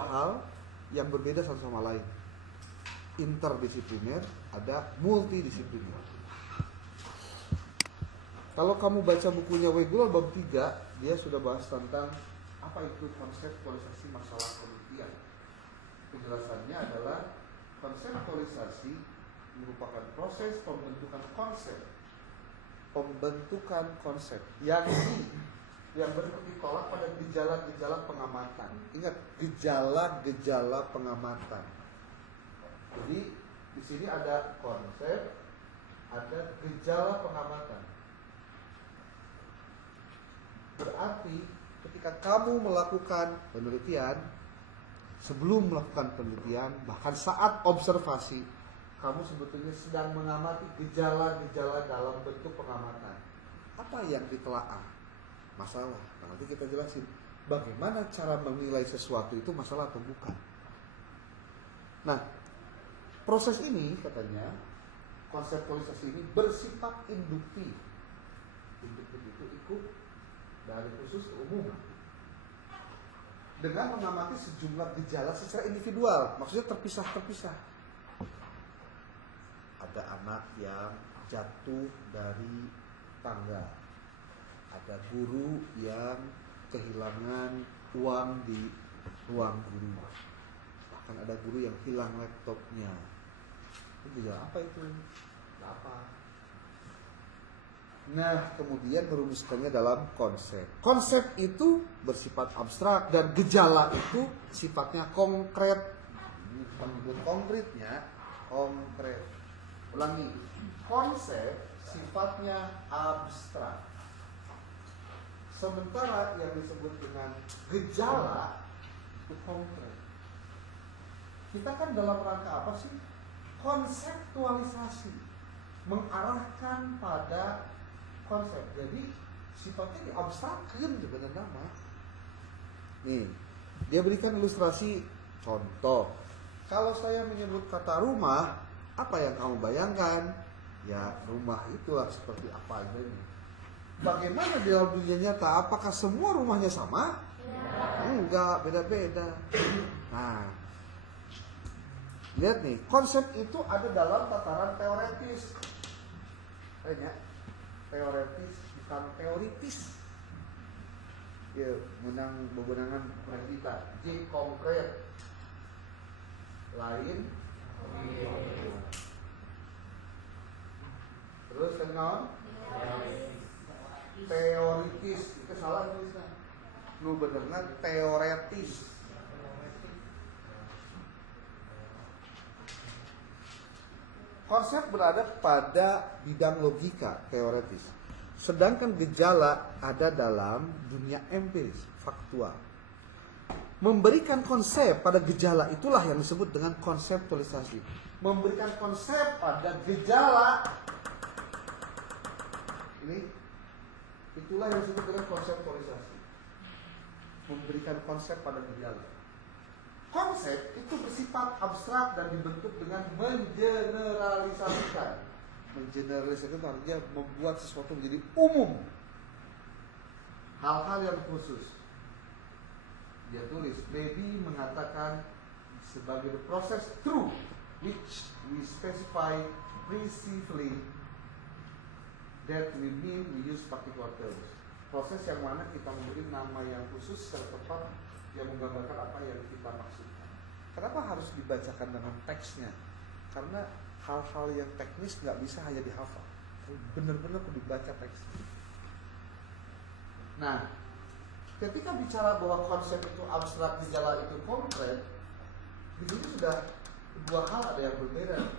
hal yang berbeda satu sama lain. Interdisipliner, ada multidisipliner. Kalau kamu baca bukunya Weigel bab 3, dia sudah bahas tentang apa itu konseptualisasi masalah penelitian. Penjelasannya adalah konseptualisasi merupakan proses pembentukan konsep. Pembentukan konsep yang berikut ditolak pada gejala-gejala pengamatan. Ingat, gejala-gejala pengamatan. Jadi di sini ada konsep, ada gejala pengamatan. Berarti ketika kamu melakukan penelitian, sebelum melakukan penelitian, bahkan saat observasi, kamu sebetulnya sedang mengamati gejala-gejala dalam bentuk pengamatan. Apa yang ditelaah? Masalah. Nah, nanti kita jelasin bagaimana cara menilai sesuatu itu masalah atau bukan. Nah, proses ini katanya, konseptualisasi ini bersifat induktif. Induktif itu ikut dari khusus ke umum. Dengan mengamati sejumlah gejala secara individual, maksudnya terpisah-terpisah. Ada anak yang jatuh dari tangga, ada guru yang kehilangan uang di ruang guru, bahkan ada guru yang hilang laptopnya. Itu gejala apa itu? Apa? Nah, kemudian merumuskannya dalam konsep. Konsep itu bersifat abstrak dan gejala itu sifatnya konkret. Ini bukan konkretnya, konkret. Ulangi, konsep sifatnya abstrak. Sementara yang disebut dengan gejala itu konkret. Kita kan dalam rangka apa sih? Konseptualisasi, mengarahkan pada konsep. Jadi sifatnya diabstrakkan sebenarnya nama. Nih, dia berikan ilustrasi contoh. Kalau saya menyebut kata rumah, apa yang kamu bayangkan? Ya, rumah itulah seperti apa ini. Bagaimana di dalam dunia nyata? Apakah semua rumahnya sama? Enggak, beda-beda. Nah, lihat nih, konsep itu ada dalam tataran teoretis. Banyak teoretis, bukan teoritis. Ya, menang bebenangan kita. J konkret. Lain. Terus kenal? Teoritis. Itu salah tulisnya. Lu benernya teoretis. Konsep berada pada bidang logika teoretis. Sedangkan gejala ada dalam dunia empiris, faktual. Memberikan konsep pada gejala itulah yang disebut dengan konseptualisasi. Memberikan konsep pada gejala ini, itulah yang disebut dengan konseptualisasi. Memberikan konsep pada gejala. Konsep itu bersifat abstrak dan dibentuk dengan mengeneralisasikan. Mengeneralisasikan itu artinya membuat sesuatu menjadi umum. Hal-hal yang khusus. Dia tulis, Baby mengatakan sebagai the process through which we specify precisely that we mean we use particular terms. Proses yang mana kita memberi nama yang khusus secara tepat yang menggambarkan apa yang kita maksudkan. Kenapa harus dibacakan dengan teksnya? Karena hal-hal yang teknis nggak bisa hanya dihafal. Benar-benar perlu dibaca teksnya. Nah, ketika bicara bahwa konsep itu abstrak, gejala itu konkret, di sini sudah dua hal ada yang berbeda.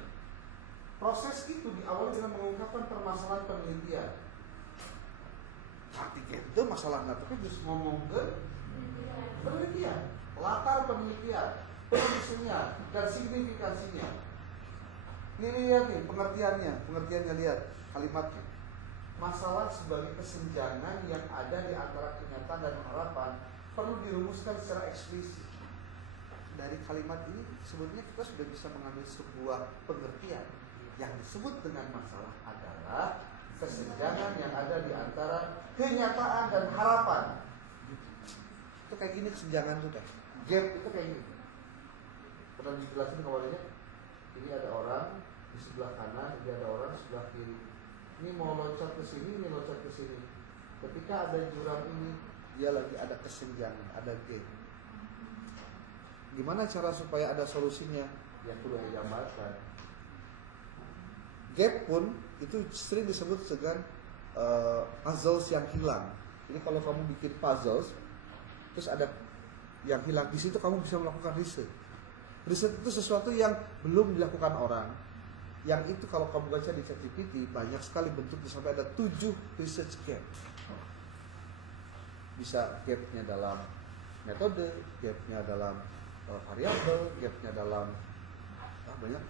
Proses itu diawali dengan mengungkapkan permasalahan penelitian. Artinya itu masalah nggak tapi terus ngomong ke penelitian, latar penelitian, penulisannya dan signifikansinya. Ini lihat nih pengertiannya lihat kalimatnya. Masalah sebagai kesenjangan yang ada di antara kenyataan dan harapan perlu dirumuskan secara eksplisit. Dari kalimat ini sebetulnya kita sudah bisa mengambil sebuah pengertian. Yang disebut dengan masalah adalah kesenjangan yang ada di antara kenyataan dan harapan. Itu kayak gini kesenjangan sudah. Gap itu kayak gini. Pernah dijelasin kemarinnya? Ini ada orang di sebelah kanan, ini ada orang di sebelah kiri. Ini mau loncat ke sini, ini loncat ke sini. Ketika ada jurang ini, dia lagi ada kesenjangan, ada gap. Gimana cara supaya ada solusinya? Yang perlu digambarkan. Gap pun itu sering disebut dengan puzzles yang hilang. Jadi kalau kamu bikin puzzles, terus ada yang hilang di situ, kamu bisa melakukan riset. Riset itu sesuatu yang belum dilakukan orang. Yang itu kalau kamu baca di ChatGPT, banyak sekali bentuknya, sampai ada 7 research gap. Bisa gapnya dalam metode, gapnya dalam variabel, gapnya dalam banyak.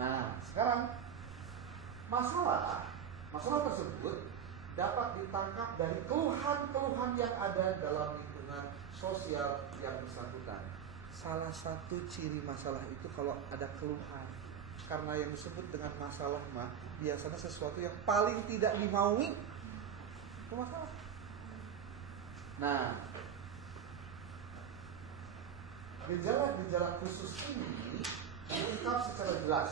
Nah, sekarang masalah tersebut dapat ditangkap dari keluhan-keluhan yang ada dalam lingkungan sosial yang bersangkutan. Salah satu ciri masalah itu kalau ada keluhan, karena yang disebut dengan masalah mah biasanya sesuatu yang paling tidak dimaui, itu masalah. Nah, gejala-gejala khusus ini diungkap secara jelas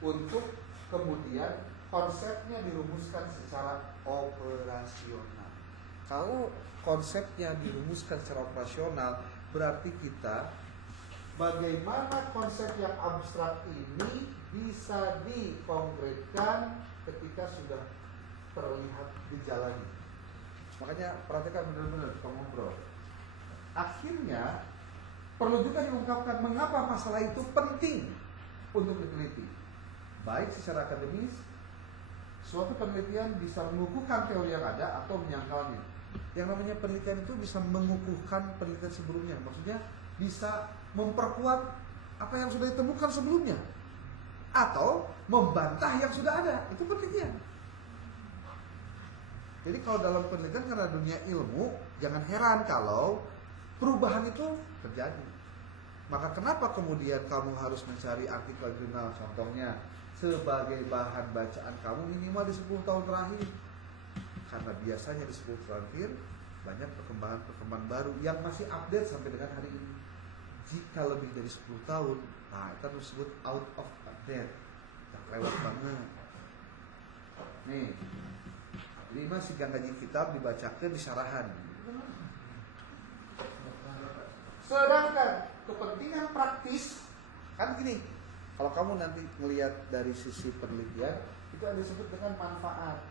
untuk kemudian konsepnya dirumuskan secara operasional. Kalau konsepnya dirumuskan secara operasional, berarti kita bagaimana konsep yang abstrak ini bisa dikonkretkan ketika sudah terlihat gejalanya. Makanya perhatikan benar-benar ngobrol. Akhirnya perlu juga diungkapkan mengapa masalah itu penting untuk diteliti. Baik secara akademis, suatu penelitian bisa mengukuhkan teori yang ada atau menyangkalnya. Yang namanya penelitian itu bisa mengukuhkan penelitian sebelumnya. Maksudnya bisa memperkuat apa yang sudah ditemukan sebelumnya, atau membantah yang sudah ada. Itu penelitian. Jadi kalau dalam penelitian, karena dunia ilmu, jangan heran kalau perubahan itu terjadi. Maka kenapa kemudian kamu harus mencari artikel jurnal, contohnya sebagai bahan bacaan kamu minimal di 10 tahun terakhir. Karena biasanya di 10 tahun terakhir banyak perkembangan baru yang masih update sampai dengan hari ini. Jika lebih dari 10 tahun, nah itu disebut out of date, yang lewat banget. Nih, ini masih gaji kitab dibacakan di sarahan. Sedangkan kepentingan praktis kan gini, kalau kamu nanti melihat dari sisi penelitian, itu ada disebut dengan manfaat.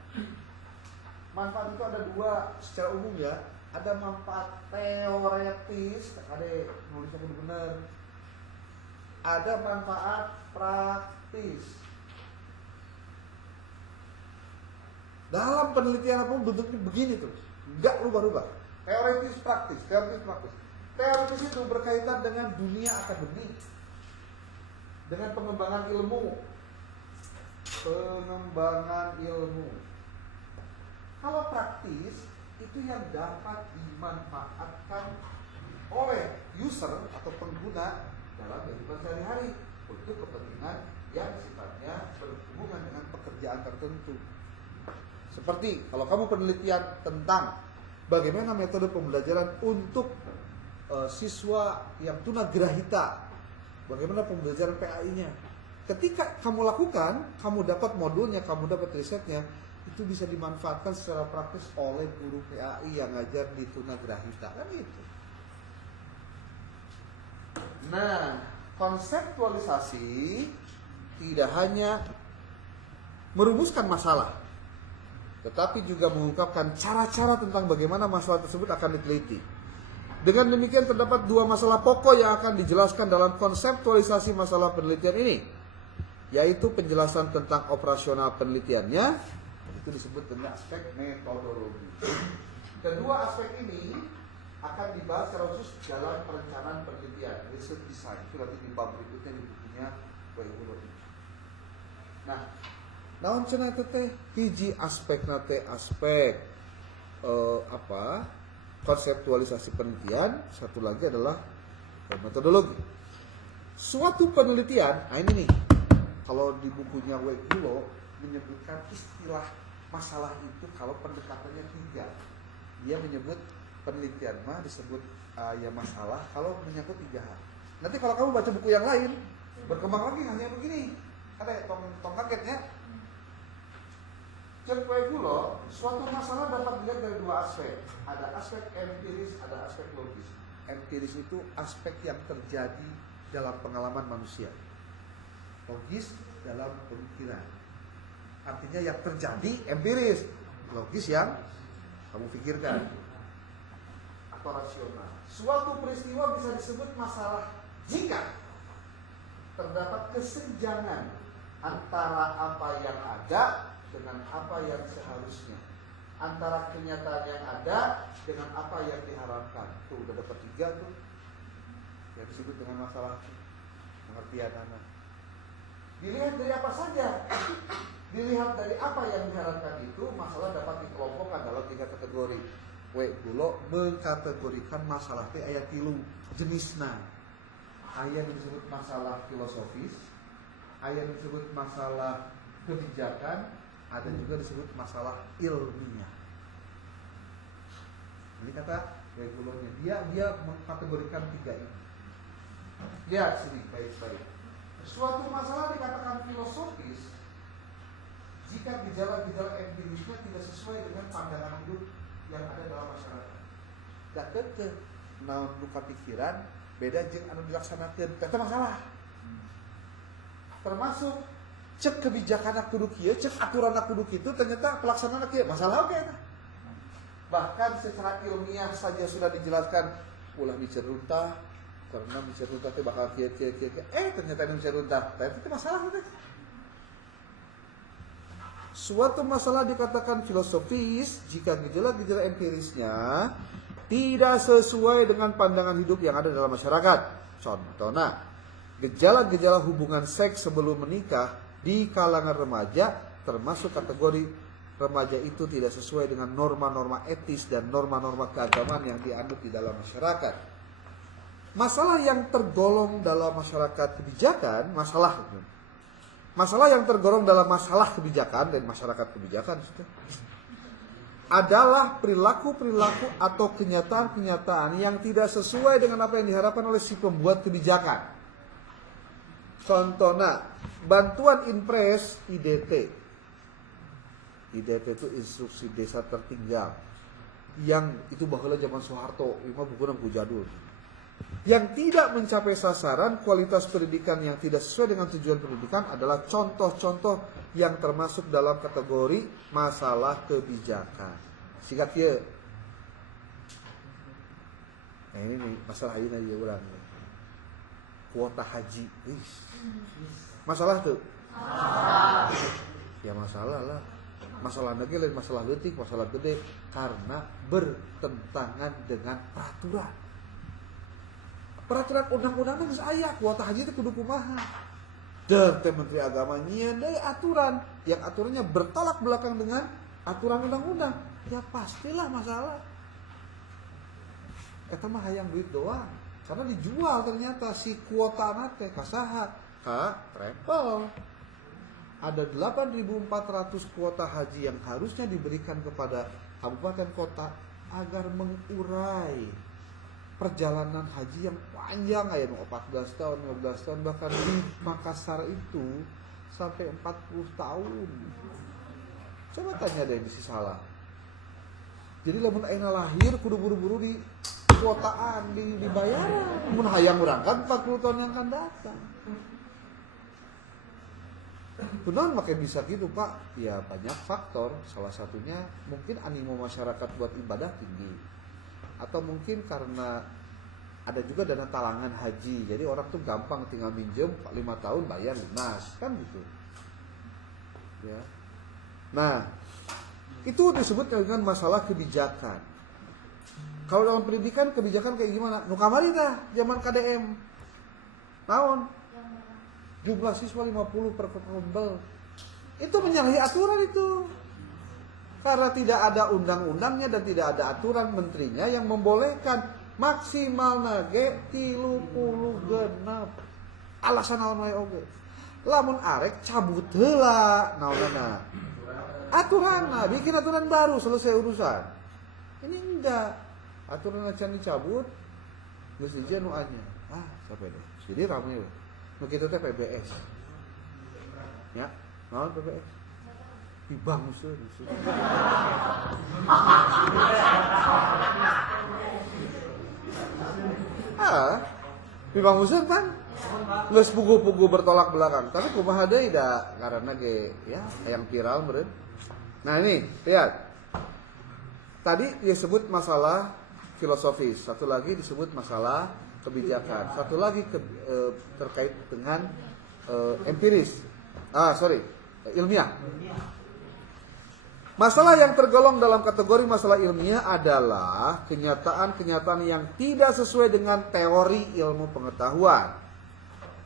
Manfaat itu ada dua secara umum ya. Ada manfaat teoretis, ada nulisnya benar. Ada manfaat praktis. Dalam penelitian apa bentuknya begini terus, nggak rubah-rubah. Teoretis praktis, teoretis praktis. Teoretis itu berkaitan dengan dunia akademik, dengan pengembangan ilmu. Kalau praktis itu yang dapat dimanfaatkan oleh user atau pengguna dalam kehidupan sehari-hari untuk kepentingan yang sifatnya berhubungan dengan pekerjaan tertentu. Seperti kalau kamu penelitian tentang bagaimana metode pembelajaran untuk siswa yang tunagrahita, bagaimana pembelajaran PAI-nya. Ketika kamu lakukan, kamu dapat modulnya, kamu dapat risetnya, itu bisa dimanfaatkan secara praktis oleh guru PAI yang ngajar di tunagrahita, kan gitu. Nah, konseptualisasi tidak hanya merumuskan masalah, tetapi juga mengungkapkan cara-cara tentang bagaimana masalah tersebut akan diteliti. Dengan demikian terdapat dua masalah pokok yang akan dijelaskan dalam konseptualisasi masalah penelitian ini, yaitu penjelasan tentang operasional penelitiannya, itu disebut dengan aspek metodologi. Kedua aspek ini akan dibahas secara khusus dalam perencanaan penelitian, research design. Itu nanti di bab berikutnya di bukunya Waiwulo. Nah, naon cenah teh hiji aspek nate aspek konseptualisasi penelitian, satu lagi adalah metodologi. Suatu penelitian, nah ini nih, kalau di bukunya Waiwulo menyebutkan istilah masalah itu kalau pendekatannya 3. Dia menyebut penelitian mah disebut ya masalah kalau menyangkut 3 hal. Nanti kalau kamu baca buku yang lain berkembang lagi hanya begini. Ada tong kagetnya. Cek Gulo, suatu masalah dapat dilihat dari 2 aspek. Ada aspek empiris, ada aspek logis. Empiris itu aspek yang terjadi dalam pengalaman manusia. Logis dalam pemikiran. Artinya yang terjadi empiris, logis yang kamu pikirkan atau rasional. Suatu peristiwa bisa disebut masalah jika terdapat kesenjangan antara apa yang ada dengan apa yang seharusnya, antara kenyataan yang ada dengan apa yang diharapkan. Tuh udah dapat 3 tuh yang disebut dengan masalah pengertian anak. Dilihat dari apa saja, dilihat dari apa yang diharapkan itu, masalah dapat dikelompokkan dalam 3 kategori. Gulo mengkategorikan masalah teh aya 3 jenisna. Aya yang disebut masalah filosofis, aya yang disebut masalah kebijakan, ada juga disebut masalah ilmiah. Ini kata Gulonya, dia mengkategorikan 3 ini. Lihat sini baik-baik. Suatu masalah dikatakan filosofis jika gejala-gejala empirisnya tidak sesuai dengan pandangan hidup yang ada dalam masyarakat. Da teu naon nu kapikiran beda jeung anu dilaksanakeun, eta masalah. Termasuk cek kebijakan kudu kieu, cek aturan kudu kitu, ternyata pelaksanaan kieu, masalah oge eta. Bahkan secara ilmiah saja sudah dijelaskan ulah diceruntah karena diceruntah teh bakal kieu ternyata ini diceruntah. Itu masalah itu. Suatu masalah dikatakan filosofis jika gejala-gejala empirisnya tidak sesuai dengan pandangan hidup yang ada dalam masyarakat. Contohnya, gejala-gejala hubungan seks sebelum menikah di kalangan remaja termasuk kategori remaja itu tidak sesuai dengan norma-norma etis dan norma-norma keagamaan yang dianut di dalam masyarakat. Masalah yang tergolong dalam masyarakat kebijakan, masalah yang tergolong dalam masalah kebijakan dan masyarakat kebijakan adalah perilaku-perilaku atau kenyataan-kenyataan yang tidak sesuai dengan apa yang diharapkan oleh si pembuat kebijakan. Contohnya, bantuan Inpres IDT. IDT itu instruksi desa tertinggal. Yang itu baheula zaman Soeharto, imah bukunya buku jadul. Yang tidak mencapai sasaran kualitas pendidikan yang tidak sesuai dengan tujuan pendidikan adalah contoh-contoh yang termasuk dalam kategori masalah kebijakan. Sikat ya. Ini masalah ini aja ulang. Kuota haji. Masalah tuh. Ya masalah lah. Masalah lagi lain masalah leutik, masalah gede karena bertentangan dengan peraturan. Peraturan undang-undang geus aya, kuota haji itu kudu kumaha. Dan Menteri Agama nyieun deui aturan yang aturannya bertolak belakang dengan aturan undang-undang. Ya pastilah masalah. Eta mah hayang duit doang. Karena dijual ternyata si kuota teh ka saha? Ka travel. Ada 8.400 kuota haji yang harusnya diberikan kepada kabupaten kota agar mengurai perjalanan haji yang panjang aya 14 tahun, 15 tahun, bahkan di Makassar itu sampai 40 tahun. Coba tanya deh di salah. Jadi lamun ayeuna lahir kudu buru-buru di kuotaan, dibayar. Mun hayang urangkan 40 tahun yang akan datang. Kunaon make bisa gitu, Pak? Ya banyak faktor, salah satunya mungkin animo masyarakat buat ibadah tinggi. Atau mungkin karena ada juga dana talangan haji. Jadi orang tuh gampang tinggal minjem 5 tahun bayar lunas, kan gitu. Ya. Nah, itu disebut dengan masalah kebijakan. Kalau dalam pendidikan kebijakan kayak gimana? Nu kamari tah zaman KDM. Naon? Jumlah siswa 50 per kelompok. Itu menyalahi aturan itu. Karena tidak ada undang-undangnya dan tidak ada aturan menterinya yang membolehkan maksimal nage 30 genap. Alasan naon wae oge. Lamun arek cabut heula naonana. Aturanna, bikin aturan baru selesai urusan. Ini enggak. Aturan acan dicabut, Geus hiji anu anyar. Sampai deh. Jadi rame we. Nu kitu teh PBS. Ya, naon PBS? Ibang musuh. Ibang musuh kan geus pugu-pugu bertolak belakang. Tapi kumaha deui da karena ge ya yang viral meureun. Nah ini, lihat. Tadi disebut masalah filosofis, satu lagi disebut masalah kebijakan, satu lagi terkait dengan empiris. Ilmiah. Masalah yang tergolong dalam kategori masalah ilmiah adalah kenyataan-kenyataan yang tidak sesuai dengan teori ilmu pengetahuan.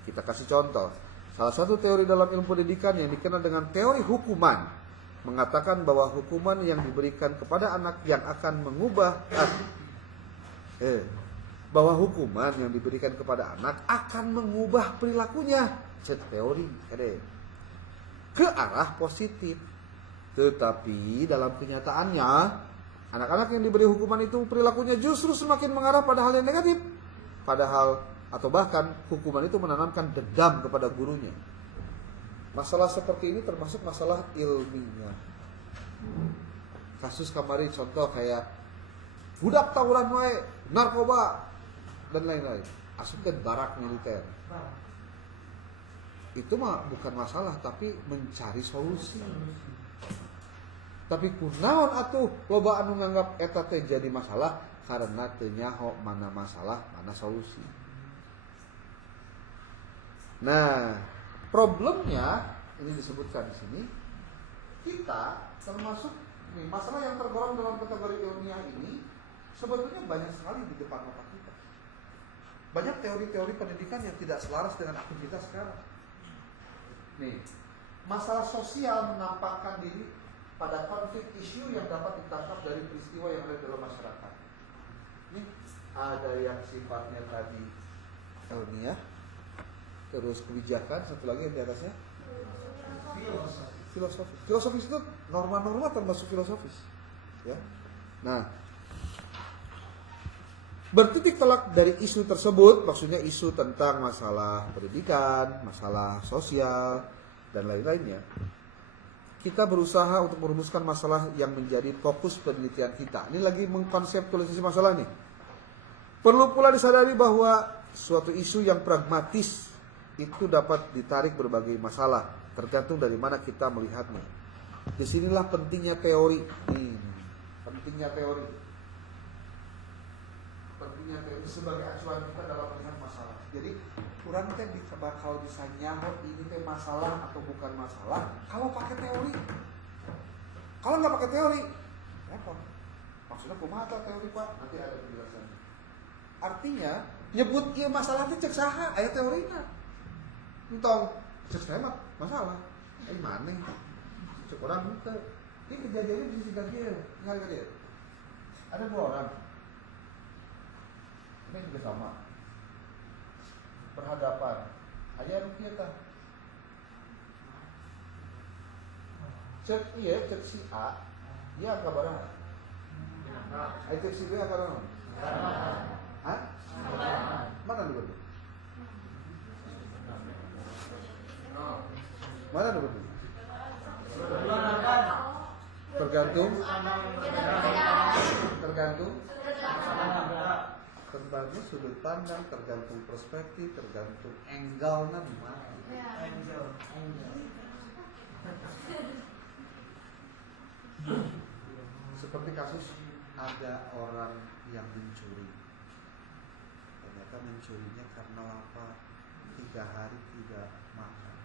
Kita kasih contoh. Salah satu teori dalam ilmu pendidikan yang dikenal dengan teori hukuman mengatakan bahwa hukuman yang diberikan kepada anak yang akan mengubah bahwa hukuman yang diberikan kepada anak akan mengubah perilakunya. Teori ke arah positif. Tetapi dalam kenyataannya anak-anak yang diberi hukuman itu perilakunya justru semakin mengarah pada hal yang negatif. Padahal atau bahkan hukuman itu menanamkan dendam kepada gurunya. Masalah seperti ini termasuk masalah ilmiah. Kasus kemarin contoh kayak budak tawuran wae, narkoba dan lain-lain. Asupkeun barak militer. Itu mah bukan masalah tapi mencari solusi. Tapi kunaon atuh loba anu nganggap eta teh jadi masalah karena teu nyaho mana masalah, mana solusi. Nah, problemnya ini disebutkan di sini. Kita termasuk nih masalah yang tergolong dalam kategori ilmiah ini sebetulnya banyak sekali di depan mata kita. Banyak teori-teori pendidikan yang tidak selaras dengan aktivitas sekarang. Nih, masalah sosial menampakkan diri pada konflik isu yang dapat ditangkap dari peristiwa yang ada dalam masyarakat. Nih, ada yang sifatnya tadi ilmiah, terus kebijakan, satu lagi yang di atasnya filosofis. Filosofis itu norma-norma termasuk filosofis, ya. Nah, bertitik tolak dari isu tersebut, maksudnya isu tentang masalah pendidikan, masalah sosial, dan lain-lainnya. Kita berusaha untuk merumuskan masalah yang menjadi fokus penelitian kita. Ini lagi mengkonseptualisasi masalah nih. Perlu pula disadari bahwa suatu isu yang pragmatis itu dapat ditarik berbagai masalah, tergantung dari mana kita melihatnya. Disinilah pentingnya teori. Pentingnya teori. Pentingnya teori sebagai acuan kita dalam melihat masalah. Jadi kurang teh bakal bisa nyaho ini teh masalah atau bukan masalah kalau pakai teori. Kalau nggak pakai teori, apa? Maksudnya kumaha teori Pak? Nanti ada penjelasannya. Artinya nyebut ieu masalah teh cek saha aya teorina. Entong cek temat masalah. Maneh. Cek orang teh. Ini kejadiannya di sisi kieu. Ingat dia. Ada 2 orang. Ini juga sama. Berhadapan. Aya nu kieu tah. Cek si A, dia kabaraha. Ai cek si B kabaraha. Hah? Mana dulu? Mana dulu? Tergantung sudut pandang, tergantung perspektif, tergantung angle-nya di mana. Seperti kasus ada orang yang mencuri. Ternyata mencurinya karena lapar, 3 hari tidak makan.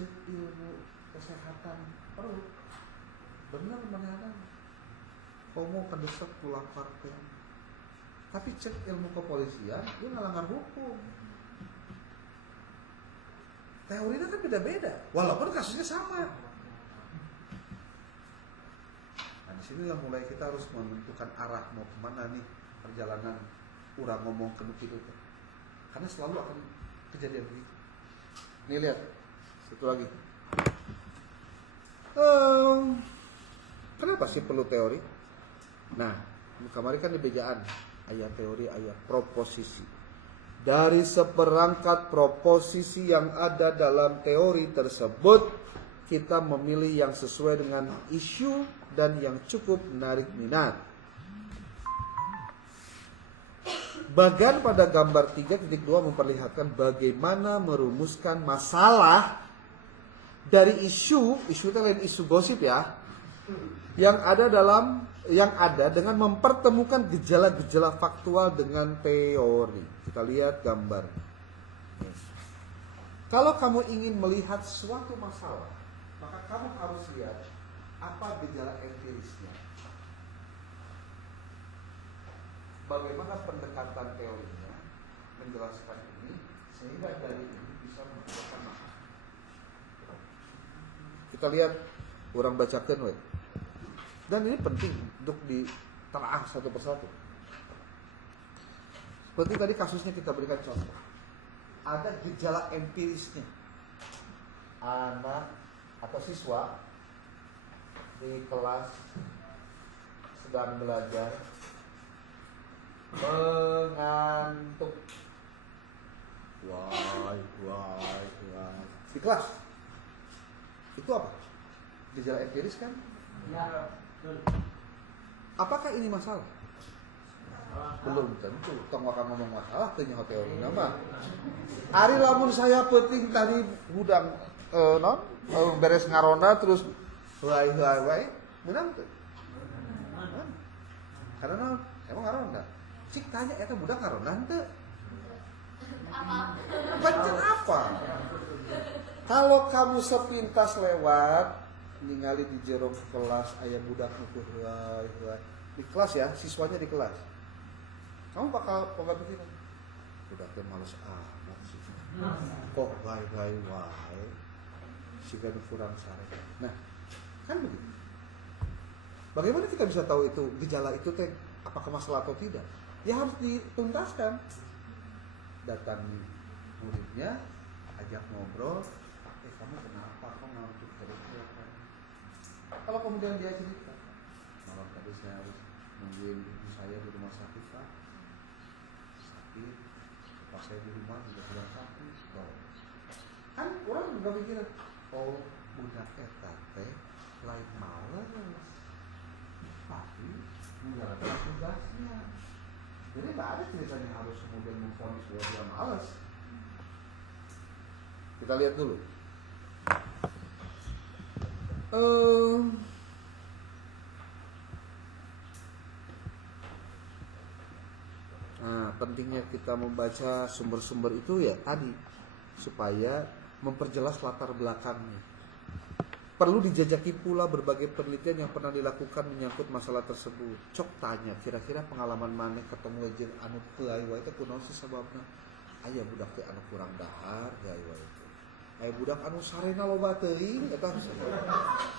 Ilmu kesehatan perut benar menanam komo kedesak pulang partai. Tapi cek ilmu kepolisian dia ngelanggar hukum. Teorinya kan beda-beda walaupun kasusnya sama. Nah disinilah mulai kita harus menentukan arah mau kemana nih perjalanan urang ngomong ke itu. Karena selalu akan kejadian begitu. Nih lihat satu lagi. Kenapa sih perlu teori? Nah, kemarin kan di bejaan Aya teori, aya proposisi. Dari seperangkat proposisi yang ada dalam teori tersebut, kita memilih yang sesuai dengan isu dan yang cukup menarik minat. Bagian pada gambar 3.2 memperlihatkan bagaimana merumuskan masalah dari isu itu lain isu gosip ya, yang ada dengan mempertemukan gejala-gejala faktual dengan teori. Kita lihat gambar. Kalau kamu ingin melihat suatu masalah, maka kamu harus lihat apa gejala empirisnya. Bagaimana pendekatan teorinya menjelaskan ini sehingga dari ini bisa menghasilkan masalah. Kita lihat orang bacakan we. Dan ini penting untuk ditelaah satu persatu. Seperti tadi kasusnya kita berikan contoh. Ada gejala empirisnya. Anak atau siswa di kelas sedang belajar mengantuk. Why. Di kelas. Itu apa? Gejala empiris kan? Ya. Apakah ini masalah? Belum tentu. Tong akan ngomong masalah tanya teori nama. Ari lamun saya penting tadi hudang beres ngaronda terus wai menang tuh. Karena emang ngaronda. Cik tanya eta budak ngaronda henteu. Baca apa? Kalau kamu sepintas lewat ningali di jero kelas aya budak nutuh wai. Di kelas ya, siswanya di kelas. Kamu bakal pikir, budak teh males amat sih. Kok wai. Siga kurang sare. Nah, kan begitu. Bagaimana kita bisa tahu itu gejala itu teh apakah masalah atau tidak? Ya harus dituntaskan. Datangi muridnya, ajak ngobrol. Kamu kenapa? Kok ngantuk terus? Kalau kemudian dia cerita, malam tadi saya harus nungguin ibu saya di rumah sakit, Pak. Sakit. Pas saya di rumah juga sedang sakit. Kan orang juga mikir, budak eta teh lain males. Tapi menjalankan tugasnya. Jadi nggak ada ceritanya harus kemudian memvonis bahwa dia malas. Kita lihat dulu. Nah, pentingnya kita membaca sumber-sumber itu ya tadi supaya memperjelas latar belakangnya. Perlu dijajaki pula berbagai penelitian yang pernah dilakukan menyangkut masalah tersebut. Cok tanya, kira-kira pengalaman maneh ketemu jeung anu teu aya wae teh kunaon sih sababna? Aya budak teh anu kurang dahar gaya wae teh. Aya budak anu sarena loba teuing eta.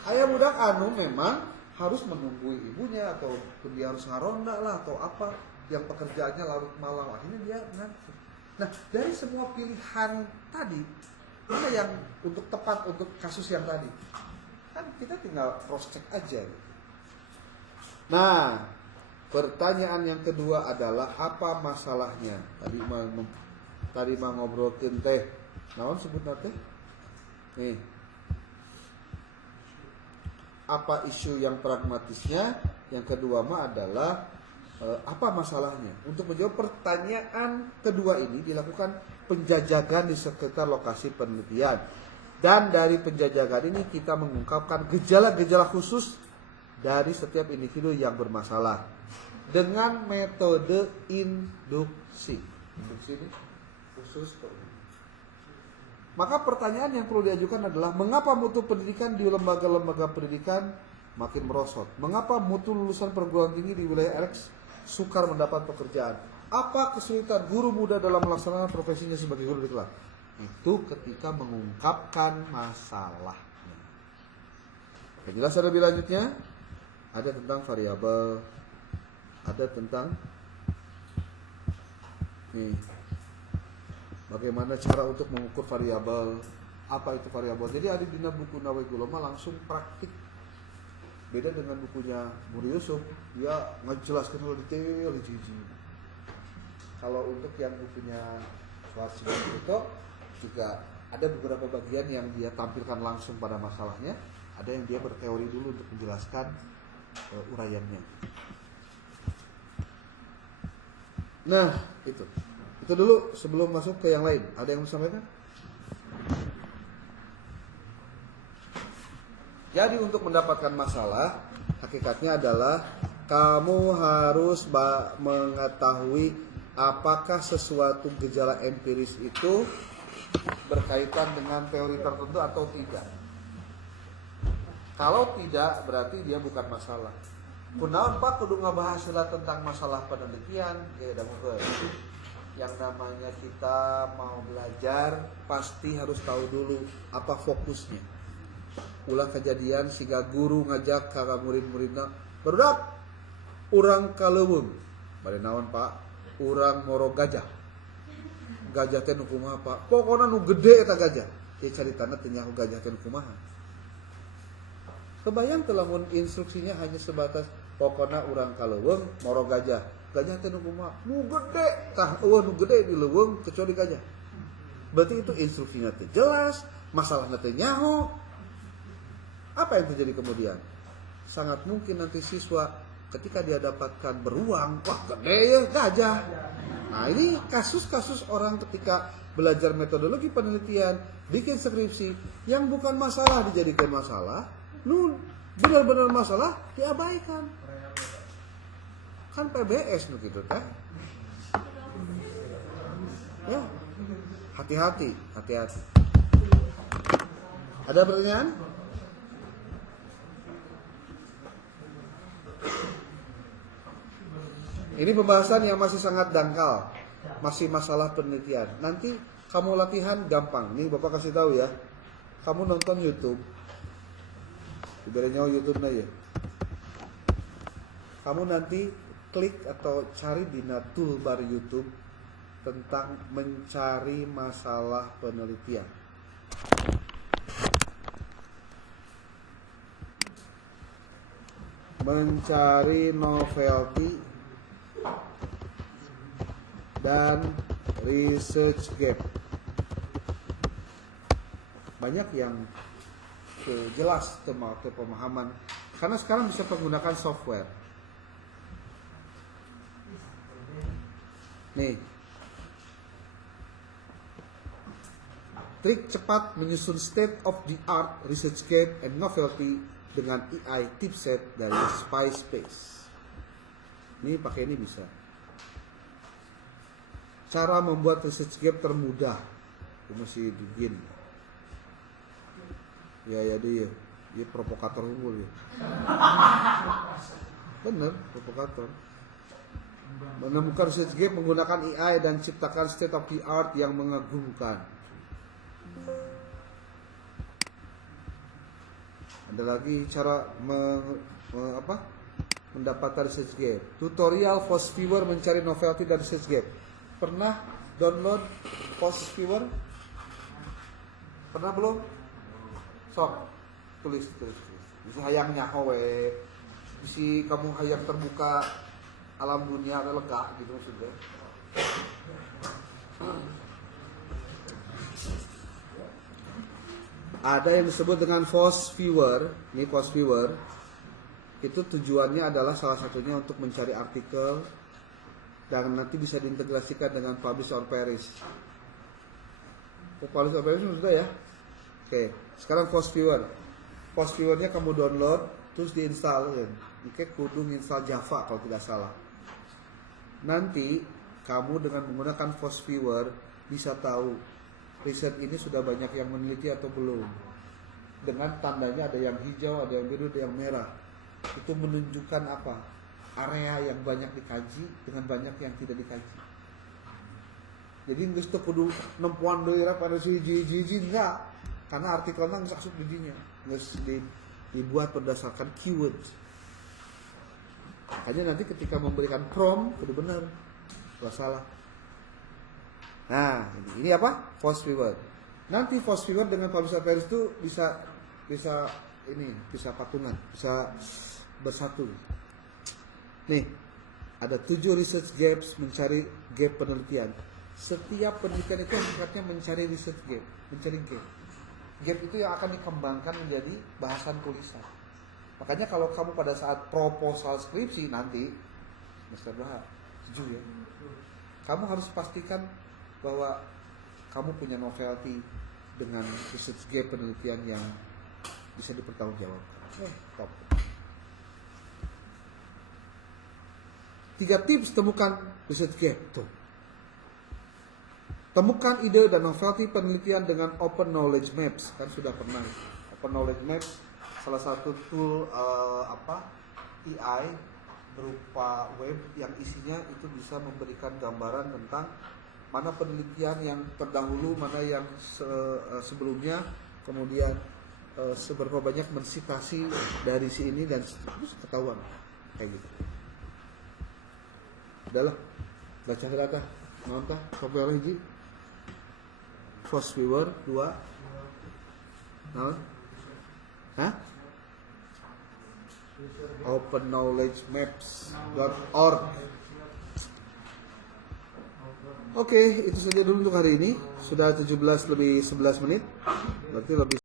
Aya budak anu memang harus menunggu ibunya atau dia harus ngaronda lah atau apa yang pekerjaannya larut malam akhirnya dia ngantuk. Nah, dari semua pilihan tadi mana yang untuk tepat untuk kasus yang tadi? Kan kita tinggal cross check aja gitu. Nah, pertanyaan yang kedua adalah apa masalahnya? Tadi mah ngobrolkeun teh. Naon sebutna teh? Nih. Apa isu yang pragmatisnya? Yang kedua mah adalah apa masalahnya? Untuk menjawab pertanyaan kedua ini dilakukan penjajakan di sekitar lokasi penelitian. Dan dari penjajakan ini kita mengungkapkan gejala-gejala khusus dari setiap individu yang bermasalah dengan metode induksi. Induksi ini khusus. Maka pertanyaan yang perlu diajukan adalah mengapa mutu pendidikan di lembaga-lembaga pendidikan makin merosot? Mengapa mutu lulusan perguruan tinggi di wilayah X sukar mendapat pekerjaan? Apa kesulitan guru muda dalam melaksanakan profesinya sebagai guru di kelas? Itu ketika mengungkapkan masalahnya. Penjelasan lebih lanjutnya ada tentang variabel, ada tentang bagaimana cara untuk mengukur variabel, apa itu variabel. Jadi ada di buku Nawawi Gulama langsung praktik. Beda dengan bukunya Muri Yusuf, dia ngejelaskan detail hiji-hiji. Kalau untuk yang bukunya Schwarzenegger itu juga ada beberapa bagian yang dia tampilkan langsung pada masalahnya, ada yang dia berteori dulu untuk menjelaskan uraiannya. Nah, itu dulu sebelum masuk ke yang lain. Ada yang mau sampaikan? Jadi untuk mendapatkan masalah, hakikatnya adalah kamu harus mengetahui apakah sesuatu gejala empiris itu berkaitan dengan teori tertentu atau tidak. Kalau tidak, berarti dia bukan masalah. Kunaon Pak kudu ngabahas tentang masalah penelitian, ya udah mungkin. Yang namanya kita mau belajar pasti harus tahu dulu apa fokusnya. Ulah kejadian siga guru ngajak ka murid-muridna, "Barudak, urang kaleuweung." Bade naon Pak? Urang moro gajah. Gajah teh nu kumaha Pak? Pokona nu gede eta gajah. Ieu caritana teh nyaho gajah teh nu kumaha. Kebayang teh lamun instruksinya hanya sebatas pokona urang kaleuweung moro gajah. Gajah teh nu kumaha? Nu gede. Tah eueuh nu gede di leuweung kecuali gajah. Berarti itu instruksinya teh jelas, masalahnya teh nyaho. Apa yang terjadi kemudian? Sangat mungkin nanti siswa ketika dia dapatkan beruang, wah gede ya gajah. Nah ini kasus-kasus orang ketika belajar metodologi penelitian, bikin skripsi, yang bukan masalah dijadikan masalah, benar-benar masalah diabaikan. Kan PBS gitu teh. Ya, hati-hati. Ada pertanyaan? Ini pembahasan yang masih sangat dangkal, masih masalah penelitian. Nanti kamu latihan gampang. Nih Bapak kasih tahu ya. Kamu nonton YouTube, ibaratnya YouTube na ya. Kamu nanti klik atau cari di toolbar YouTube tentang mencari masalah penelitian. Mencari novelty dan research gap. Banyak yang jelas pemahaman karena sekarang bisa menggunakan software. Nih, trik cepat menyusun state of the art research gap and novelty dengan AI tipset dari SpySpace. Ini pakai ini bisa. Cara membuat research gap termudah. Itu masih digin. Ya dia provokator unggul ya. Bener, provokator. Menemukan research gap menggunakan AI dan ciptakan state of the art yang mengagumkan. Ada lagi cara mendapatkan research gap. Tutorial Fosviewer mencari novelty dan research gap. Pernah download Fosviewer? Pernah belum? Sok, tulis. Bisa hayang nyaho we. Bisi kamu hayang terbuka alam dunia ada lega gitu maksudnya. Ada yang disebut dengan Fosviewer. Ini Fosviewer. Itu tujuannya adalah salah satunya untuk mencari artikel dan nanti bisa diintegrasikan dengan Publish or Perish. Publish or Perish sudah ya? Oke, sekarang Fosviewer. Fosviewernya kamu download, terus diinstalin. Oke, kudu install Java kalau tidak salah. Nanti kamu dengan menggunakan Fosviewer bisa tahu riset ini sudah banyak yang meneliti atau belum. Dengan tandanya ada yang hijau, ada yang biru, ada yang merah. Itu menunjukkan apa? Area yang banyak dikaji dengan banyak yang tidak dikaji. Jadi geus teu kudu nempuan deui pada si hiji-hiji enggak. Karena artikelnya geus asup di dinya. Geus dibuat berdasarkan keywords. Makanya nanti ketika memberikan prompt kudu benar. Enggak salah. Nah, ini apa? Fosviewer. Nanti Fosviewer dengan Publish or Perish itu bisa patungan, bisa bersatu. Nih, Ada 7 research gaps mencari gap penelitian. Setiap penelitian itu hakikatnya mencari research gap, mencari gap. Gap itu yang akan dikembangkan menjadi bahasan tulisan. Makanya kalau kamu pada saat proposal skripsi nanti semester 2, 7 ya, kamu harus pastikan bahwa kamu punya novelty dengan research gap penelitian yang bisa dipertanggungjawabkan. Top. 3 tips temukan research gap tuh. Temukan ide dan novelty penelitian dengan Open Knowledge Maps. Kan sudah pernah. Open Knowledge Maps salah satu tool AI berupa web yang isinya itu bisa memberikan gambaran tentang mana penelitian yang terdahulu, mana yang sebelumnya, kemudian seberapa banyak mensitasi dari si ini dan terus ketahuan kayak gitu. Udahlah, baca data, nonton, kopi hiji, first viewer 2, hah? openknowledgemaps.org. Oke, itu saja dulu untuk hari ini. Sudah 17 lebih 11 menit. Berarti lebih